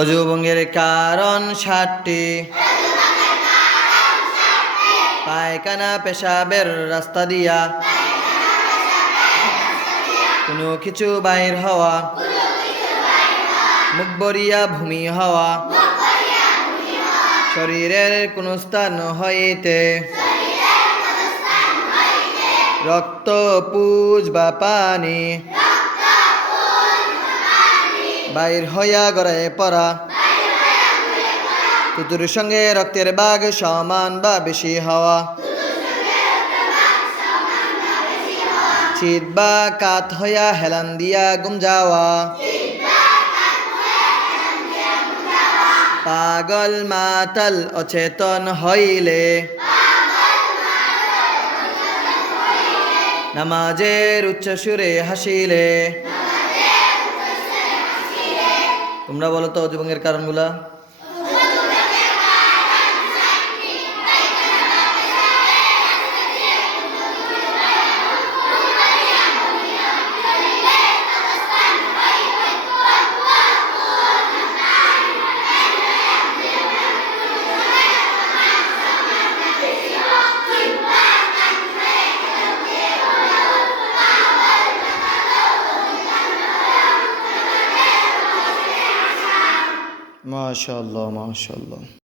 অজু ভঙ্গের কারণ 7টি। পায়খানা পেশাবের রাস্তা দিয়া কোনো কিছু বাইর হওয়া, মুখ বরিয়া ভূমি হওয়া, শরীরের কোন স্থান হইতে রক্ত, পুজ বা পানি বাইর হইয়া গড়ায় পড়া, তুতুর সঙ্গে রক্তের ভাগ সমান বা বেশি হওয়া, চিত বা কাত হইয়া হেলান দিয়া গুম যাওয়া, পাগল মাতাল অচেতন হইলে, নামাজের উচ্চ সুরে হাসিলে। তোমরা বলো তো অজু ভঙ্গের কারণগুলা। মাশাআল্লাহ, মাশাআল্লাহ।